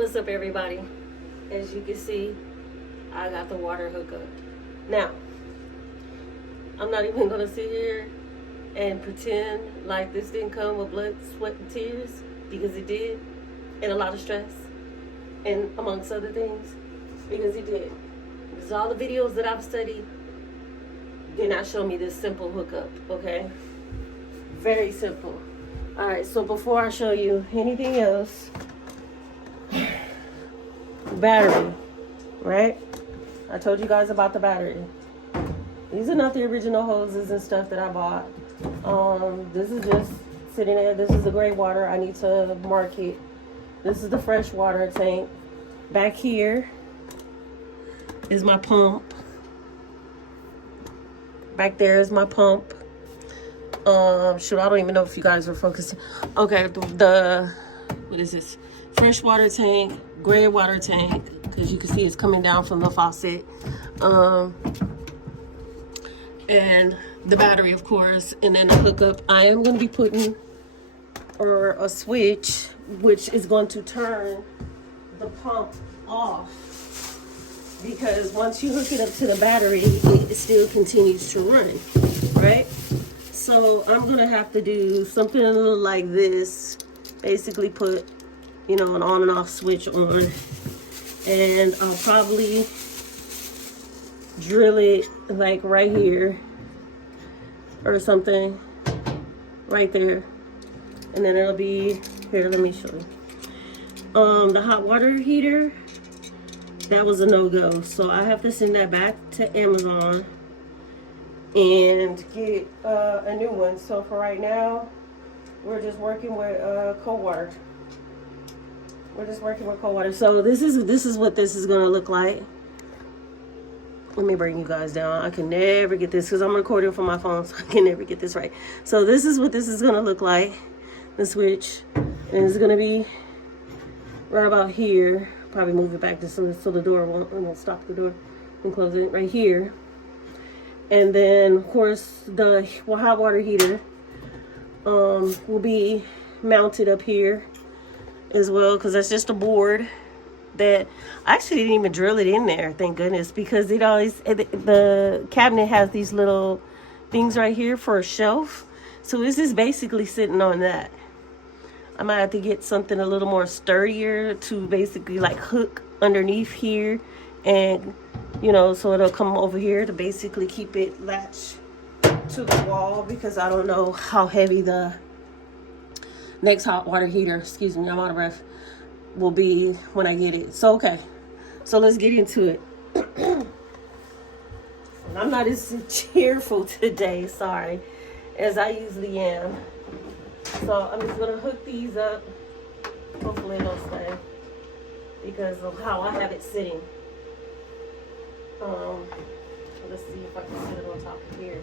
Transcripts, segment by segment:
What's up, everybody? As you can see, I got the water hookup. Now, I'm not even gonna sit here and pretend like this didn't come with blood, sweat, and tears, because it did, and a lot of stress, and amongst other things, because it did. Because all the videos that I've studied did not show me this simple hookup, okay? Very simple. Alright, so before I show you anything else, battery, right? I told you guys about the battery. These are not the original hoses and stuff that I bought. This is just sitting there. This is the gray water. I need to mark it. This is the fresh water tank. Back here is my pump. Back there is my pump. Shoot, I don't even know if you guys are focusing. Okay, the what is this? Fresh water tank, gray water tank, because you can see it's coming down from the faucet. And the battery, of course, and then the hookup. I am going to be putting a switch, which is going to turn the pump off, because once you hook it up to the battery, it still continues to run, right? So I'm going to have to do something like this, basically put, you know, an on and off switch on, and I'll probably drill it like right here or something, right there, and then it'll be here. Let me show you. The hot water heater, that was a no-go, so I have to send that back to Amazon and get a new one. So for right now, we're just working with cold water. We're just working with cold water. So this is what this is gonna look like. Let me bring you guys down. I can never get this because I'm recording from my phone, so I can never get this right. So this is what this is gonna look like. The switch, and it's gonna be right about here. Probably move it back just so the door won't stop the door and close it right here. And then of course the hot water heater will be mounted up here as well, because that's just a board that I actually didn't even drill it in there, thank goodness, because it always, the cabinet has these little things right here for a shelf, so this is basically sitting on that. I might have to get something a little more sturdier to basically like hook underneath here, and you know, so it'll come over here to basically keep it latched to the wall, because I don't know how heavy the next hot water heater, excuse me, I'm out of breath, will be when I get it. So okay, so let's get into it. And I'm not as cheerful today, sorry, as I usually am. So I'm just gonna hook these up. Hopefully it'll stay because of how I have it sitting. Let's see if I can sit it on top of here.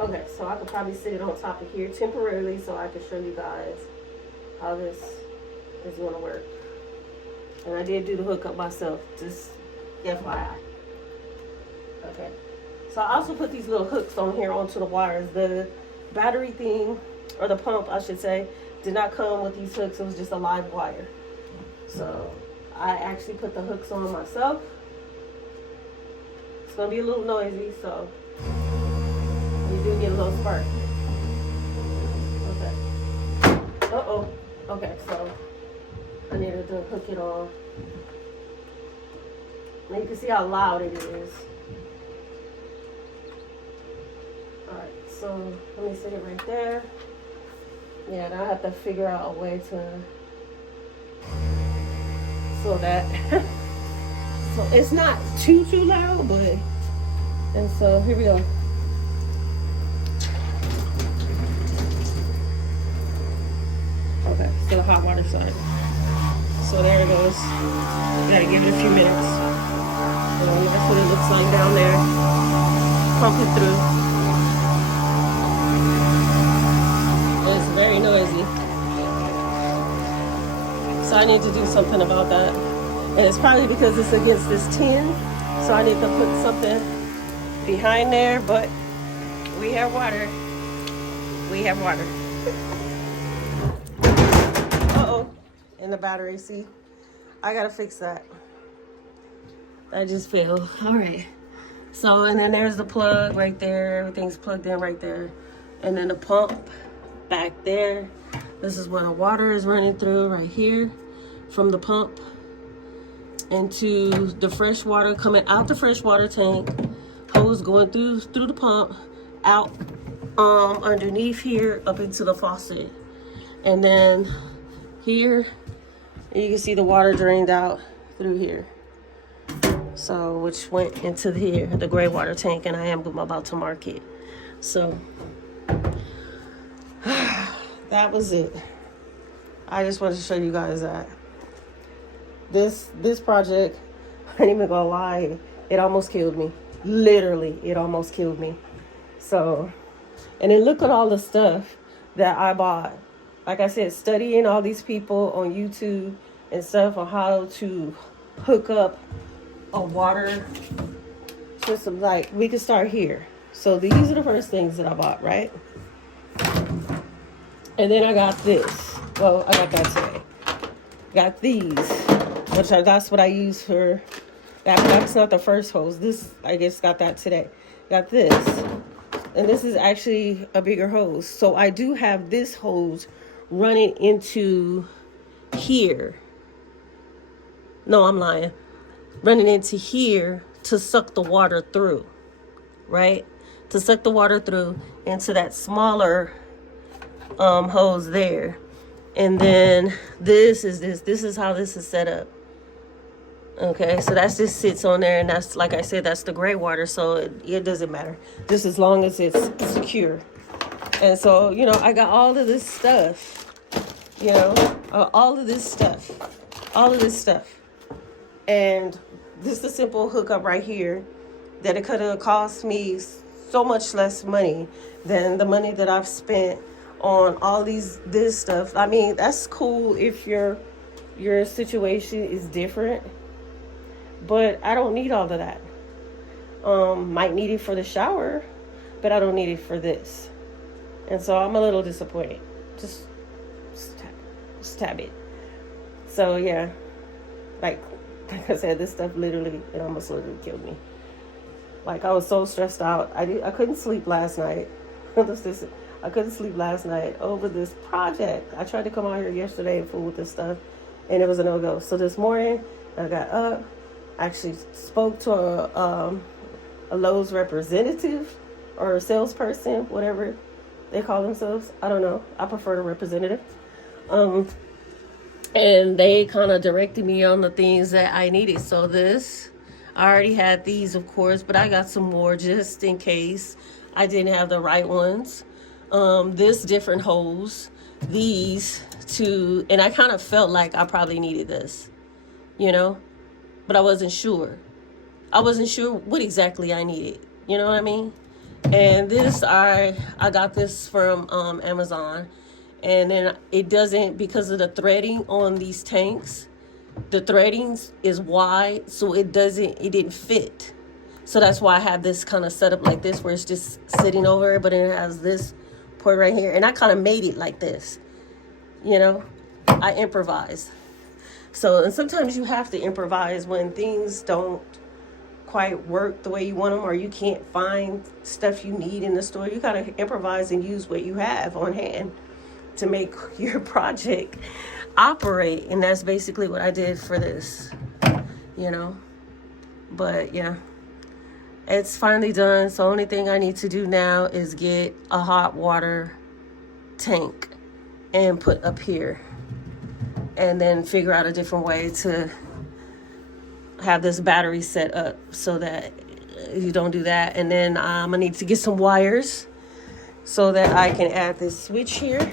Okay, so I could probably sit it on top of here temporarily so I can show you guys how this is going to work. And I did do the hookup myself, just FYI. Okay, so I also put these little hooks on here onto the wires. The battery thing, or the pump I should say, did not come with these hooks. It was just a live wire. So I actually put the hooks on myself. It's going to be a little noisy, so you do get a little spark. Okay. Uh-oh. Okay, so I needed to hook it on. Now you can see how loud it is. Alright, so let me set it right there. Yeah, and I have to figure out a way to so that so it's not too loud, but, and so here we go. Okay, so the hot water side. So there it goes. You gotta give it a few minutes. So that's what it looks like down there. Pump it through. It's very noisy. So I need to do something about that. And it's probably because it's against this tin. So I need to put something behind there, but we have water. We have water. in the battery. See, I gotta fix that. That just fell. All right. So, and then there's the plug right there. Everything's plugged in right there. And then the pump back there. This is where the water is running through right here from the pump into the fresh water coming out the freshwater tank. Hose going through the pump out underneath here up into the faucet. And then here you can see the water drained out through here. So, which went into here, the gray water tank, and I am about to mark it. So, that was it. I just wanted to show you guys that. This project, I ain't even gonna lie, it almost killed me. Literally, it almost killed me. So, and then look at all the stuff that I bought. Like I said, studying all these people on YouTube and stuff on how to hook up a water system. Like, we can start here. So these are the first things that I bought, right? And then I got this. Well, I got that today. Got these, that's what I use for that. That's not the first hose. This, I guess, got that today. Got this, and this is actually a bigger hose. So I do have this hose running into here. No, I'm lying. Running into here to suck the water through, right? To suck the water through into that smaller hose there. And then this is how this is set up. Okay, so that's just sits on there, and that's, like I said, that's the gray water, so it doesn't matter, just as long as it's secure. And so, you know, I got all of this stuff, you know, all of this stuff. And this is a simple hookup right here that it could have cost me so much less money than the money that I've spent on all this stuff. I mean, that's cool if your situation is different, but I don't need all of that. Might need it for the shower, but I don't need it for this. And so I'm a little disappointed. Just tab it. So yeah, like I said, this stuff it almost literally killed me. Like, I was so stressed out. I couldn't sleep last night. I couldn't sleep last night over this project. I tried to come out here yesterday and fool with this stuff, and it was a no-go. So this morning, I got up, actually spoke to a Lowe's representative or a salesperson, whatever they call themselves. I don't know. I prefer the representative. And they kind of directed me on the things that I needed. So this, I already had these, of course, but I got some more just in case I didn't have the right ones. This different hose, these two, and I kind of felt like I probably needed this, you know, but I wasn't sure. I wasn't sure what exactly I needed, you know what I mean? And this, I got this from Amazon, and then it doesn't, because of the threading on these tanks, the threading is wide, so it didn't fit. So that's why I have this kind of set up like this, where it's just sitting over it, but it has this port right here. And I kind of made it like this, you know, I improvised. So, and sometimes you have to improvise when things don't quite work the way you want them, or you can't find stuff you need in the store. You got to improvise and use what you have on hand to make your project operate. And that's basically what I did for this, you know. But yeah, it's finally done. So only thing I need to do now is get a hot water tank and put up here, and then figure out a different way to have this battery set up so that you don't do that. And then I'm gonna need to get some wires so that I can add this switch here,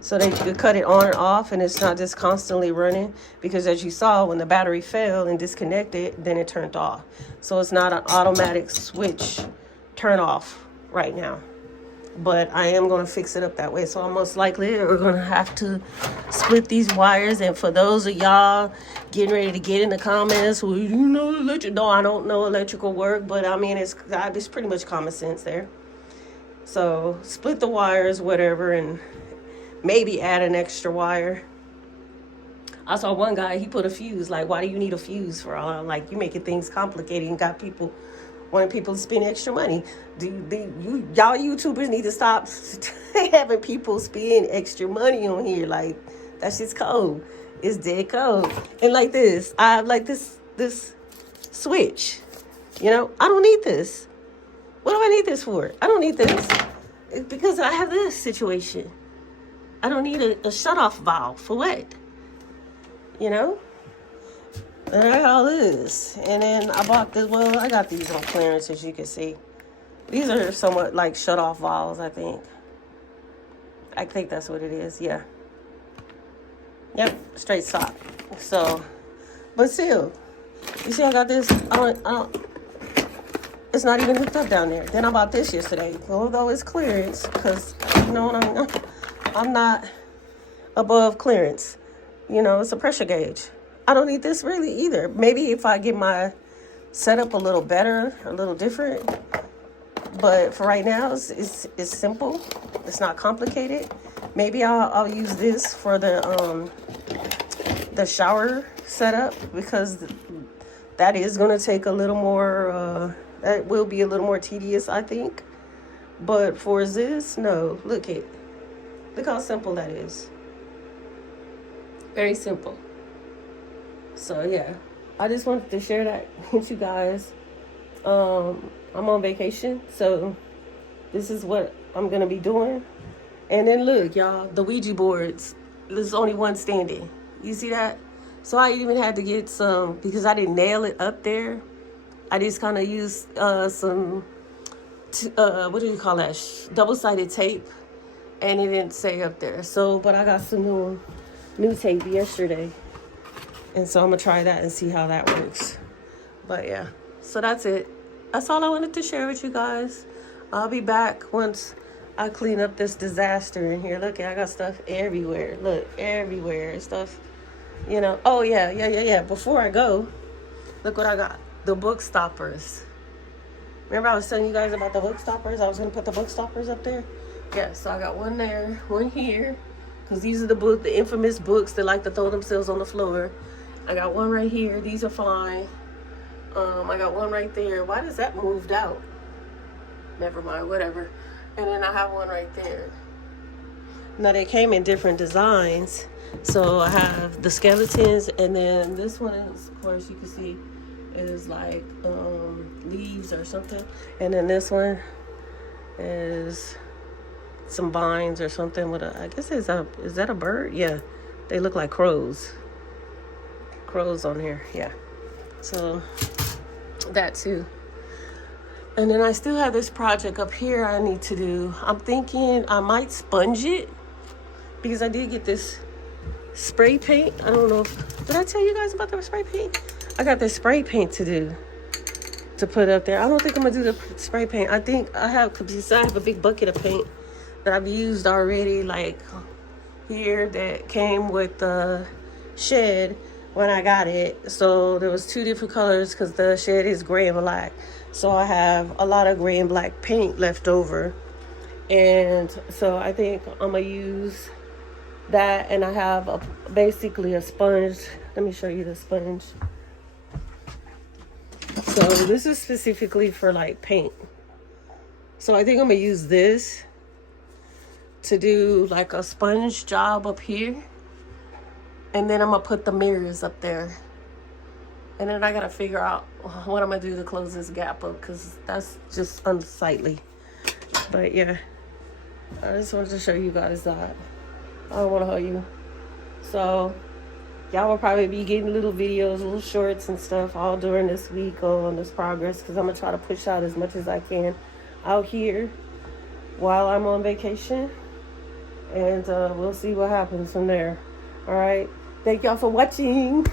so that you could cut it on and off, and it's not just constantly running, because as you saw, when the battery fell and disconnected, then it turned off. So it's not an automatic switch turn off right now, but I am going to fix it up that way. So I'm most likely we're going to have to split these wires. And for those of y'all getting ready to get in the comments, well, you know electric? No, I don't know electrical work, but I mean, it's pretty much common sense there. So split the wires, whatever, and maybe add an extra wire I saw one guy, he put a fuse. Like, why do you need a fuse for all? Like, you making things complicated and got people wanting people to spend extra money. Y'all YouTubers need to stop having people spend extra money on here. Like, that's just cold. It's dead cold. And like this, I have like this switch. You know, I don't need this. What do I need this for? I don't need this. It's because I have this situation. I don't need a shut-off valve. For what? You know? And I got all this. And then I bought this. Well, I got these on clearance, as you can see. These are somewhat like shut-off valves, I think. I think that's what it is. Yeah. Yep. Straight sock. So, but still. You see I got this? I don't. It's not even hooked up down there. Then I bought this yesterday. Although it's clearance. Because, you know what I mean? I'm not above clearance. You know, it's a pressure gauge. I don't need this really either. Maybe if I get my setup a little better, a little different. But for right now, it's simple. It's not complicated. Maybe I'll use this for the shower setup, because that is going to take a little more, that will be a little more tedious, I think. But for this, no. Look how simple that is. Very simple. So yeah, I just wanted to share that with you guys. I'm on vacation, so this is what I'm gonna be doing. And then look, y'all, the Ouija boards, there's only one standing. You see that? So I even had to get some, because I didn't nail it up there. I just kind of used some what do you call that, double-sided tape, and it didn't say up there. So, but I got some new tape yesterday, and so I'm gonna try that and see how that works. But yeah, so that's it. That's all I wanted to share with you guys. I'll be back once I clean up this disaster in here. Look, I got stuff everywhere. Look, everywhere. Stuff, you know. Oh yeah. Before I go, look what I got. The book stoppers. Remember I was telling you guys about the book stoppers? I was gonna put the book stoppers up there. Yeah, so I got one there, one here. Because these are the infamous books that like to throw themselves on the floor. I got one right here. These are fine. I got one right there. Why does that moved out? Never mind, whatever. And then I have one right there. Now they came in different designs. So I have the skeletons, and then this one is, of course, you can see is like leaves or something. And then this one is some vines or something with I guess is that a bird? Yeah, they look like crows on here. Yeah, so that too. And then I still have this project up here I need to do. I'm thinking I might sponge it, because I did get this spray paint. I don't know if, did I tell you guys about the spray paint? I got this spray paint to do, to put up there. I don't think I'm gonna do the spray paint. I think I have a big bucket of paint that I've used already, like here, that came with the shed when I got it. So there was 2 different colors, because the shed is gray and black. So I have a lot of gray and black paint left over. And so I think I'm gonna use that. And I have basically a sponge. Let me show you the sponge. So this is specifically for like paint. So I think I'm gonna use this to do like a sponge job up here. And then I'm gonna put the mirrors up there. And then I gotta figure out what I'm gonna do to close this gap up, because that's just unsightly. But yeah, I just wanted to show you guys that. I don't wanna hug you. So y'all will probably be getting little videos, little shorts and stuff all during this week on this progress, because I'm gonna try to push out as much as I can out here while I'm on vacation. And we'll see what happens from there. All right. Thank y'all for watching.